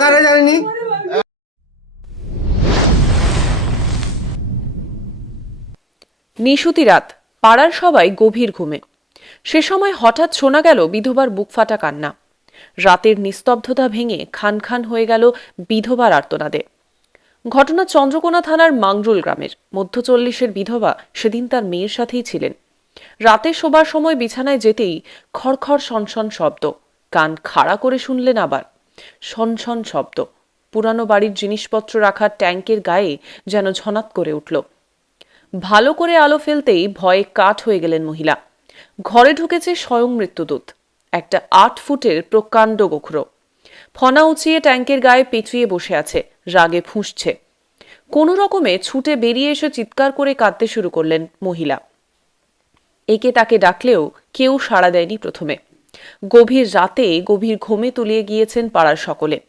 কারে জানিনি? নিশুতি রাত, পাড়ার সবাই গভীর ঘুমে। সে সময় হঠাৎ শোনা গেল বিধবার বুক ফাটা কান্না। রাতের নিস্তব্ধতা ভেঙে খান খান হয়ে গেল বিধবার আর্তনাদে। ঘটনা চন্দ্রকোনা থানার মাংরুল গ্রামের। মধ্য চল্লিশের বিধবা সেদিন তার মেয়ের সাথেই ছিলেন। রাতে শোবার সময় বিছানায় যেতেই খড়খড় সনসন শব্দ। কান খাড়া করে শুনলেন আবার। সনসন শব্দ। পুরানো বাড়ির জিনিসপত্র রাখার ট্যাঙ্কের গায়ে যেন ঝনাত করে উঠল। ভালো করে আলো ফেলতেই ভয়ে কাঠ হয়ে গেলেন মহিলা। ঘরে ঢুকেছে স্বয়ং মৃত্যুদূত, একটা আট ফুটের প্রকাণ্ড গোখরো। ফনা উঁচিয়ে ট্যাঙ্কের গায়ে পেঁচিয়ে বসে আছে, রাগে ফুঁসছে। কোনো রকমে ছুটে বেরিয়ে এসে চিৎকার করে কাঁদতে শুরু করলেন মহিলা। একে তাকে ডাকলেও কেউ সাড়া দেয়নি প্রথমে। গভীর রাতে গভীর ঘুমে তুলিয়ে গিয়েছেন পাড়ার সকলে।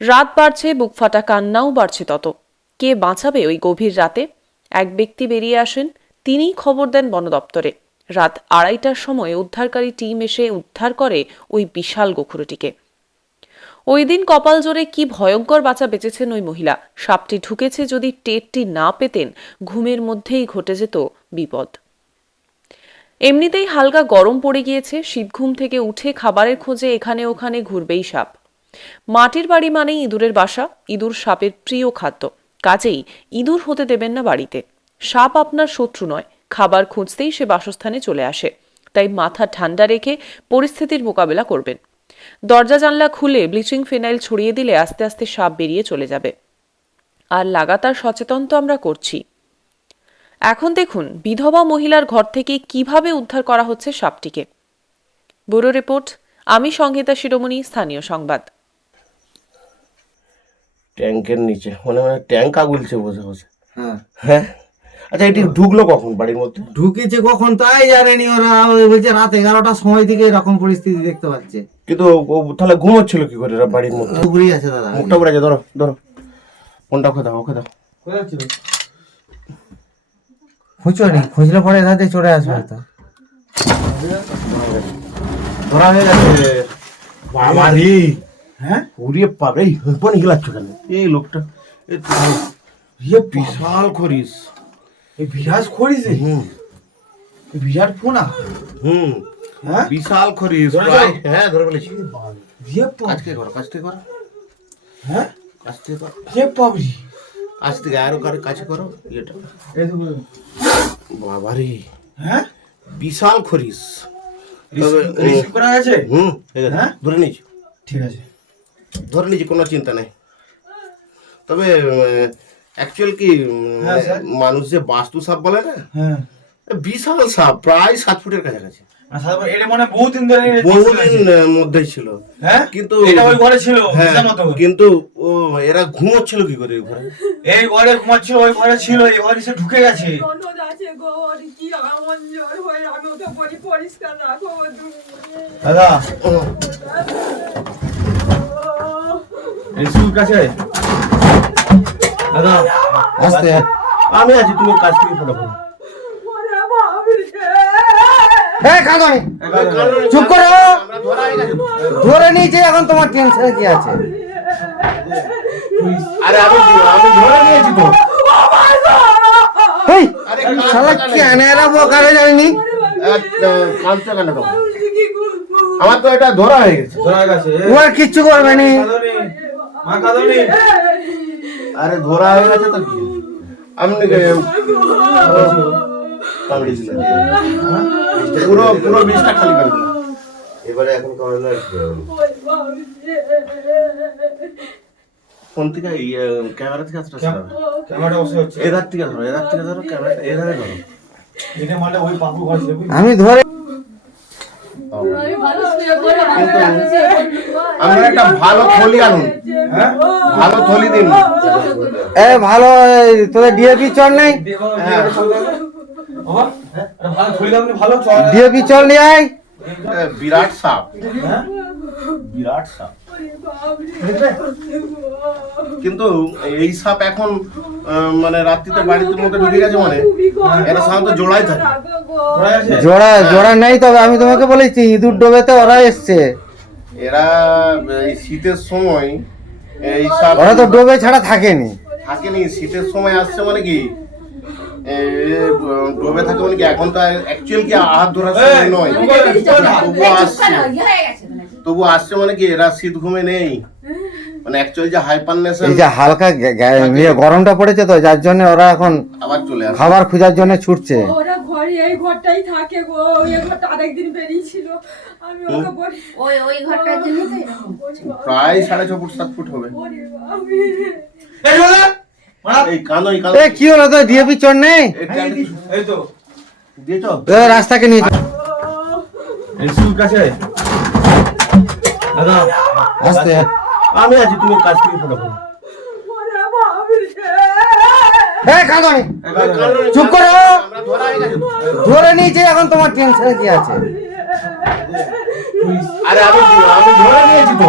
রাত বাড়ছে, বুক ফাটা, কান্নাও বাড়ছে তত। কে বাঁচাবে ওই গভীর রাতে? এক ব্যক্তি বেরিয়ে আসেন, তিনিই খবর দেন বন দপ্তরে রাত আড়াইটার সময় উদ্ধারকারী টিম এসে উদ্ধার করে ওই বিশাল গোখরটিকে। ওই দিন কপাল জোরে কি ভয়ঙ্কর বাঁচা বেঁচেছেন ওই মহিলা। সাপটি ঢুকেছে যদি টেরটি না পেতেন, ঘুমের মধ্যেই ঘটে যেত বিপদ। এমনিতেই হালকা গরম পড়ে গিয়েছে শীতঘুম থেকে উঠে খাবারের খোঁজে এখানে ওখানে ঘুরবেই সাপ। মাটির বাড়ি মানেই ইঁদুরের বাসা, ইঁদুর সাপের প্রিয় খাদ্য। কাজেই ইঁদুর হতে দেবেন না বাড়িতে। সাপ আপনার শত্রু নয়, খাবার খুঁজতেই সে বাসস্থানে চলে আসে। তাই মাথা ঠান্ডা রেখে পরিস্থিতির মোকাবেলা করবেন। দরজা জানলা খুলে ব্লিচিং ফিনাইল ছড়িয়ে দিলে আস্তে আস্তে সাপ বেরিয়ে চলে যাবে। আর লাগাতার সচেতন তো আমরা করছি। এখন দেখুন বিধবা মহিলার ঘর থেকে কীভাবে উদ্ধার করা হচ্ছে সাপটিকে ব্যুরো রিপোর্ট আমি সংহিতা শিরোমণি স্থানীয় সংবাদ। ট্যাঙ্কের নিচে মনে মনে ট্যাঙ্ক আগুলছে বসে বসে। হ্যাঁ। হ্যাঁ? আচ্ছা এটি ঢুকলো কখন বাড়ির মধ্যে? ঢুকেছে কখন? তাই জানেনি ওরা বলছে রাত এগারোটার সময় থেকে এরকম পরিস্থিতি দেখতে পাচ্ছে। কিন্তু তাহলে ঘুমোচ্ছিল কি করে বাড়ির মধ্যে? টুকরি আছে দাদা। মুখটা পড়ে আছে ধরো ধরো। ফোনটা ওকে দাও ওকে দাও। খুঁজো নি খুঁজলে পরে এধাতে চলে আসবে হয়তো। ধরা হয়ে গেছে। বাবা রে। হ্যাঁ? উড়িয়ে পাবে হেল্পন গিলাচ্ছ কেন এই লোকটা এ ইয়ে বিশাল করিস এই বিরাজ হুম। বিরাট ফোনা হুম। হ্যাঁ? বিশাল ধরেছো? হ্যাঁ ধরে বলেছি দিয়ে কাজ থেকে করো কাজ থেকে করো। হ্যাঁ? কাজ থেকে করো। কে পাবলি কাজ থেকে আরও কারও কাজ করো এটা এই তো বাবা রে হ্যাঁ? বিশাল খরিস। রিসিভ করা গেছে? হুম। হ্যাঁ? ধরে নিয়েছি। ঠিক আছে। ধরে নিয়েছি কোনো চিন্তা নেই। তবে অ্যাকচুয়াল কি হ্যাঁ, মানুষ যে বাস্তু সাপ বলে না? হ্যাঁ। বিশাল সাপ প্রায় সাত ফুটের কাছাকাছি। বহুদিন মধ্যেই ছিল। হ্যাঁ? কিন্তু এটা ওই ঘরে ছিল হ্যাঁ কিন্তু ও এরা ঘুমোচ্ছিল কি করে ওই ঘরে? এই ঘরে ঘুমাচ্ছিল ওই ঘরে ছিল এই ঘরে সে ঢুকে গেছে। দাদা কাছে দাদা আস্তে। আমি আছি তুমি কাজ বাবরে এই কাঁদনি চুপ করো ধরা নিয়েছে এখন তোমার টেনশন কি আছে? আরে আমি আমি ধরে নিয়েছি তো। শালা কি আনে এরা বোকারে কাঁদছে কেন করব আমার তো এটা ধরা হয়ে গেছে। ধরা গেছে। ও আর কিচ্ছু করবে নি। মা কাঁদনি আরে ধরা হয়ে গেছে তো কি? আমি পুরো পুরো বিষটা খালি করে দিলাম। এবারে এখন করোনা ফোন থেকে? ইয়ে, ক্যামেরা থেকে আসতে হবে। ক্যামেরা বসে হচ্ছে। এধার থেকে ধরো এধার থেকে ধরো ক্যামেরা এধারে ধরো। এটা মানে ওই পাপু আমি ধরে আমরা একটা ভালো থলি আনুন। হ্যাঁ? ভালো থলি দিন। এ ভালো তোদের ডিএপি চল নেই? হ্যাঁ। হ্যাঁ ভালো চল। ডিএপি চল নিয়ে আয়। বিরাট সাপ। হ্যাঁ? বিরাট সাপ। কিন্তু এই সাপ এখন মানে রাত্রিতে বাড়িতে মধ্যে ঢুকে গেছে মানে এরা সাধারণত জোড়াই থাকে। জোড়া জোড়া নেই তবে আমি তোমাকে বলেছি ইঁদুর ডোবেতে ওরা এসছে। এরা এই শীতের সময় এই সাপ ওরা তো ডোবে ছাড়া থাকেনি। থাকেনি শীতের সময় আসছে মানে কি? ডোবে থাকে মানে কি এখন তো অ্যাকচুয়াল কি হাত সময় নয়। তবু আসছে। তবু আসছে মানে কি এরা শীত ঘুমে নেই। মানে অ্যাকচুয়ালি যে হাইপারনেশন এই যে হালকা ইয়ে গরমটা পড়েছে তো যার জন্য ওরা এখন আবার চলে আসে খাবার খোঁজার জন্য ছুটছে। ওরা ঘরে এই ঘরটাই থাকে গো এই ঘরটা আরেকদিন বেরিয়েছিল। আমি ওকে বলি ওই ওই ঘরটার জন্য প্রায় সাড়ে ছ ফুট সাত ফুট হবে। ওরে বাবারে। এই কানো এই কানো এ কি হলো তো। ডিএপি নেই রাস্তাকে নিয়ে। আস্তে আমি আছি তুমি কাজ কাঁদনি চুপ করো। আমরা ধরা হয়ে নিয়েছে এখন তোমার টেনশন কি আছে? আরে আমি আমি ধরে নিয়েছি তো।